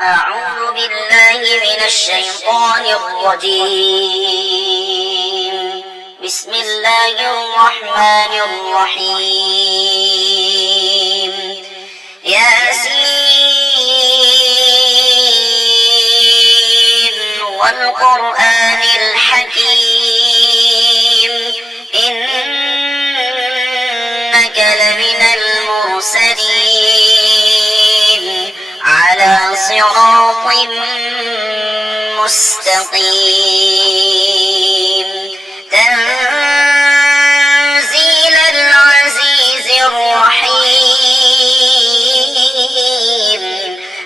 أعوذ بالله من الشيطان الرجيم. بسم الله الرحمن الرحيم. ياسين والقرآن الحكيم إنك لمن المرسلين على صراط مستقيم تنزيل العزيز الرحيم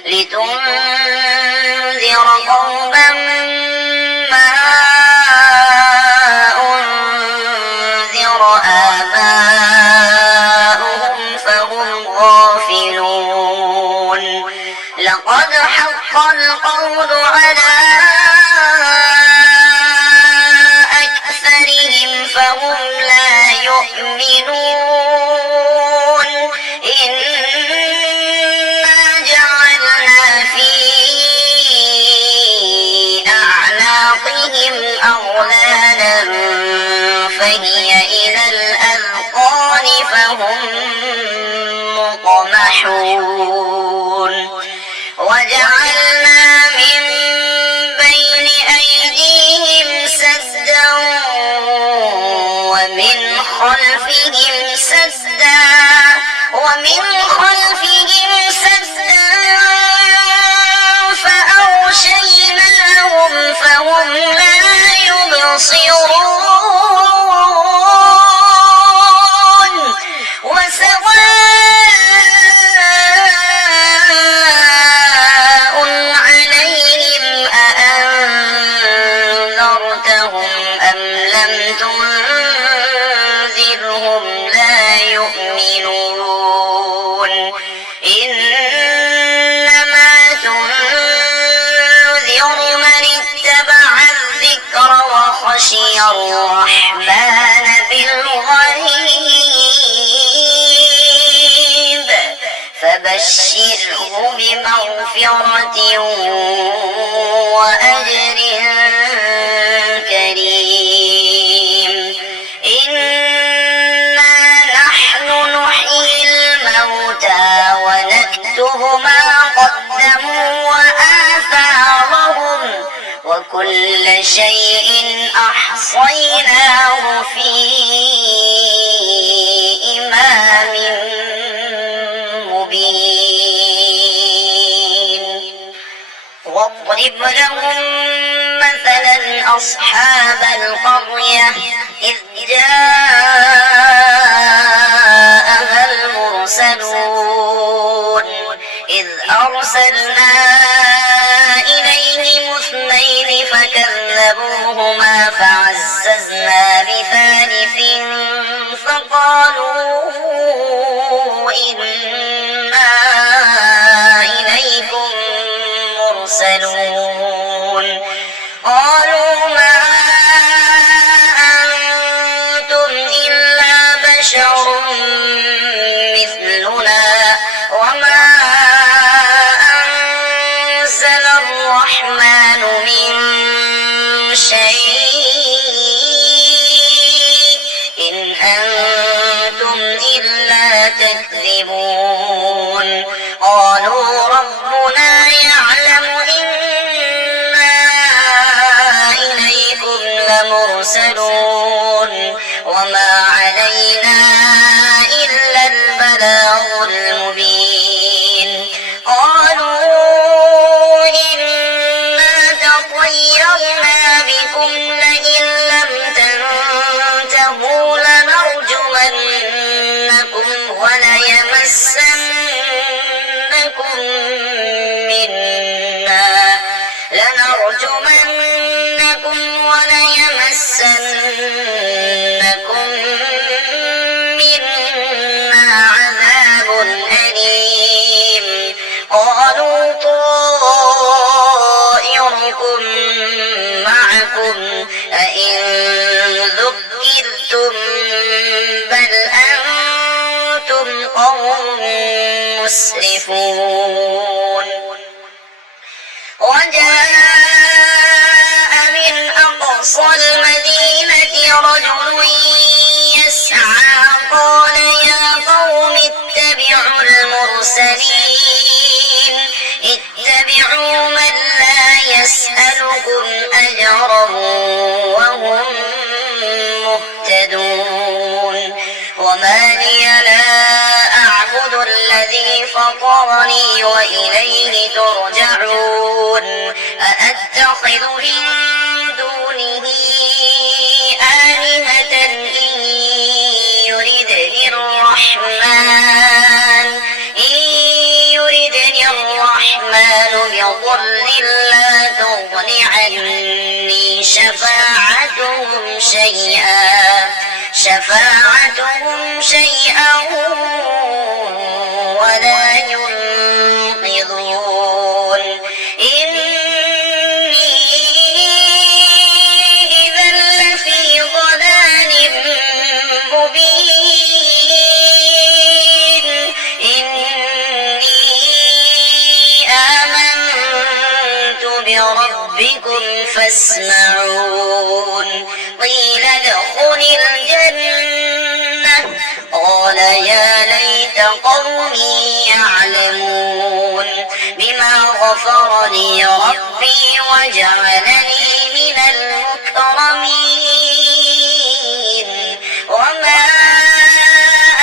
لتنذر قوما ما أنذر آباؤهم فهم غافلون لقد حق القول على أكثرهم فهم لا يؤمنون إنا جعلنا في أعناقهم أغلالا فهي إلى الأذقان فهم مقمحون وجعلنا من بين أيديهم سدا ومن خلفهم سدا فأغشيناهم فهم لا يبصرون وسواء عليهم أأنذرتهم أم لم تنذرهم لا يؤمنون إنما تنذر من اتبع الذكر وخشي الرحمن بالغيب فبشره بمغفرة وأجر كريم إنا نحن نحيي الموتى ونكتب ما قدموا وآثارهم وكل شيء أحصيناه في إمام مبين واضرب لهم مثلا أصحاب القرية إذ جاءها المرسلون إذ أرسلنا إليهم اثنين فكذبوهما فعززنا بثالث فقالوا إنا إليكم مرسلون قالوا ما أنتم إلا بشر مثلنا وما أنزل الرحمن من شيء إن أنتم إلا تكذبون قالوا ربنا يعلم إنا إليكم لمرسلون وما علينا إلا البلاغ المبين قالوا إنا تطيرنا بكم لئن لم تنتهوا لنرجمنكم وليمسنكم منا عذاب أليم قالوا طائركم معكم أئن ذكرتم بل أنتم قوم مسرفون المرسلين اتبعوا من لا يسألكم أجرا وهم مهتدون وما لي لا أعبد الذي فطرني وإليه ترجعون أأتخذ من دونه آلهة إن يردني الرحمن بضر لا تغن عني شفاعتهم شيئا ولا ينقذون إني إذا لفي ضلال مبين إني آمنت بربكم فاسمعون قيل ادخل الجنة قال يا ليت قومي يعلمون بما غفر لي ربي وجعلني من المكرمين وما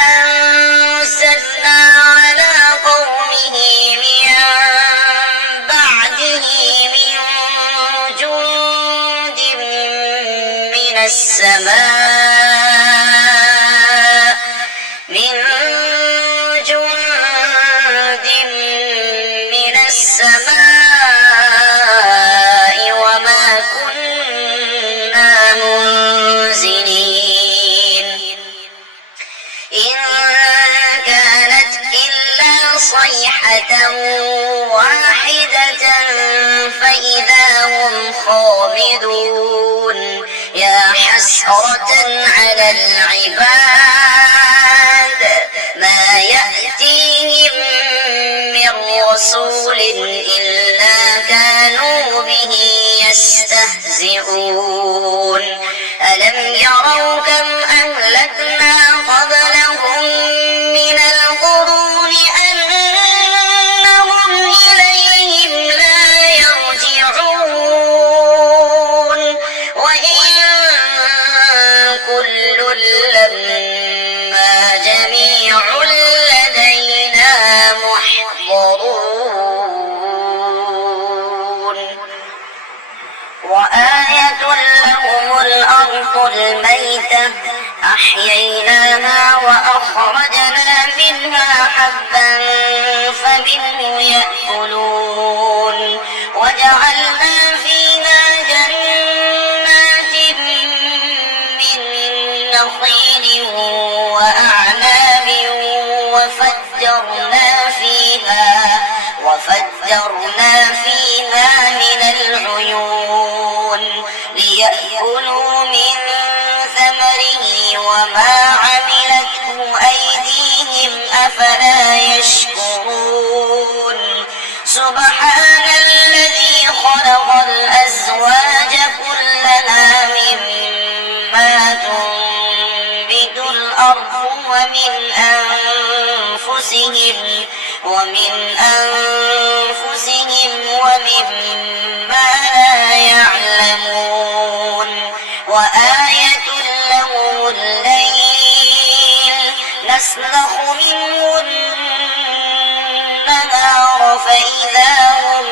أنزلنا على قومه من بعده من جند من السماء وما كنا منزلين إن كانت إلا صيحة واحدة فإذا هم خامدون يا حسرة على العباد ما يأتيهم من رسول إلا كانوا به يستهزئون ألم يروا كم أهلكنا قبلهم من القرون أنهم إليهم لا يرجعون وإن كل لما جميع لدينا محضرون وآية لهم الأرض الميتة أحييناها وأخرجنا منها حبا فمنه يأكلون وجعلنا فيها جنات من نخيل وأعناب وفجرنا فيها من العيون ليأكلوا من ثمره وما عملته أيديهم أفلا يشكرون سبحان الذي خلق الأزواج كلها مما تنبت الأرض ومن أنفسهم ومما لا يعلمون وآية لهم الليل نسلخ منه النهار فإذا هم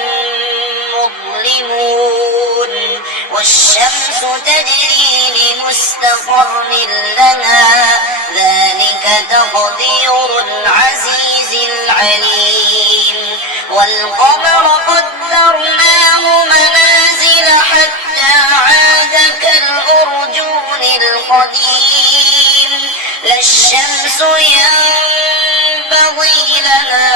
مظلمون والشمس تجري لمستقر لها ذلك تقدير العزيز العليم والقمر قدرناه منازل حتى عاد كالأرجون القديم لا الشمس ينبغي لها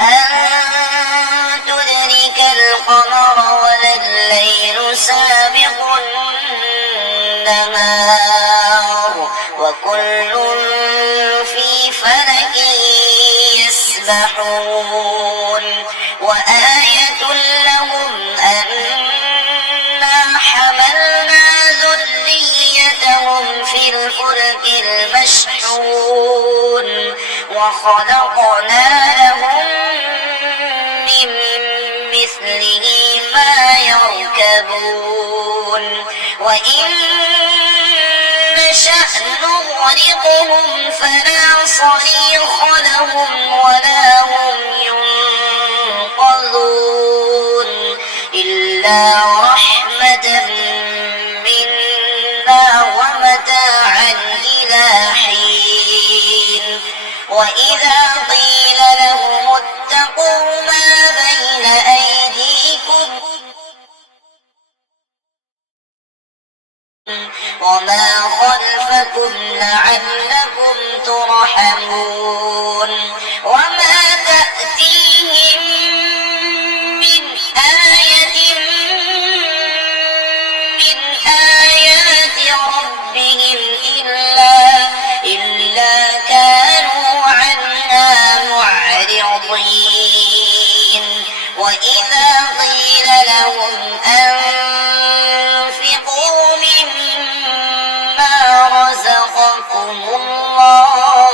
أن تدرك القمر ولا الليل سابق النهار وكل في فلك يسبحون وآية لهم أنا حملنا ذريتهم الفلك المشحون وخلقنا لهم من مثله ما يركبون وإن نشأ نغرقهم فلا صريخ لهم ولا هم ينقذون إلا رحمة منا ومتاعا إلى حين وإذا قيل لهم اتقوا ما بين أيديكم وما خلفكم لعلكم ترحمون وما تأتيهم من آية من آيات ربهم إلا كانوا عنها معرضين وإذا قيل لهم أنفقوا مما رزقكم الله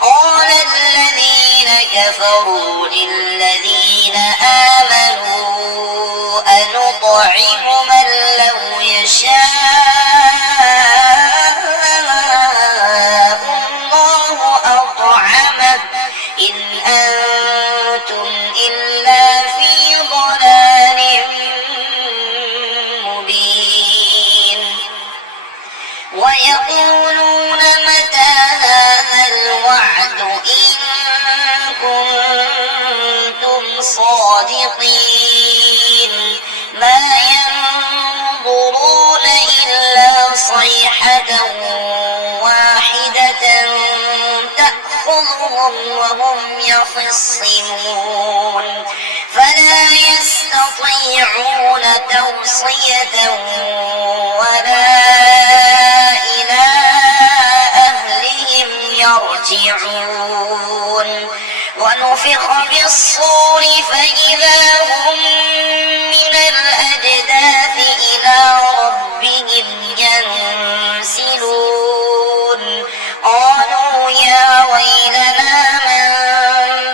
قال الذين كفروا للذين آمنوا أنطعم من لو يشاء الله أطعمه إن أنتم إلا في ضلال مبين ويقولون متى هذا الوعد إن كنتم صادقين ما ينظرون إلا صيحة واحدة تأخذهم وهم يخصمون فلا يستطيعون توصية ولا إلى أهلهم يرجعون ونفخ بالصور فإذا هم من الأجداث إلى ربهم ينسلون قالوا يا ويلنا من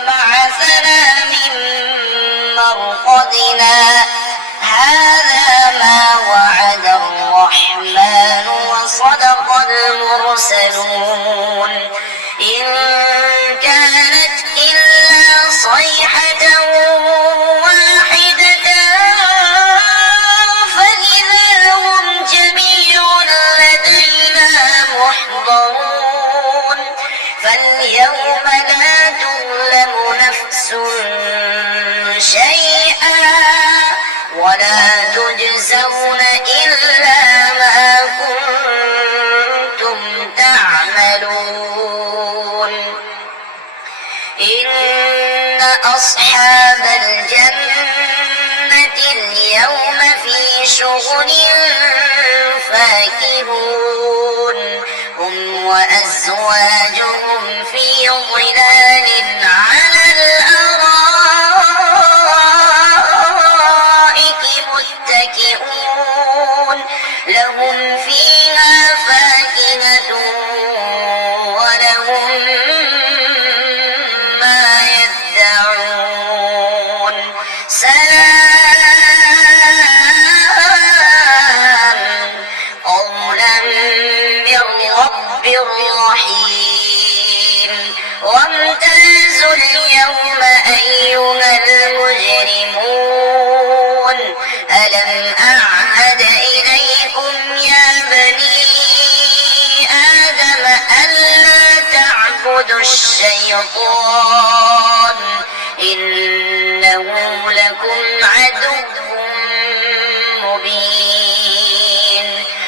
بعثنا من مرقدنا هذا ما وعد الرحمن وصدق المرسلون إن كانت إلا صيحة واحدة فإذا هم جميع لدينا محضرون فاليوم لا تظلم نفس شيئا ولا تجزون إلا ما كنتم تعملون إن أصحاب الجنة اليوم في شغل فاكهون هم وأزواجهم في ظلال على الأرائك متكئون لهم فيها فاكهة ولهم ما يدعون سلام قولا من رب رحيم وامتازوا اليوم أيها المجرمون ألم أعهد إليكم يا بني آدم ألا تعبدوا الشيطان إنه لكم عدو مبين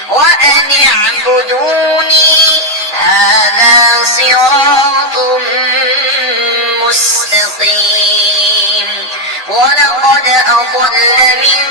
وأن اعبدوني هذا صراط مستقيم ولقد أضل منكم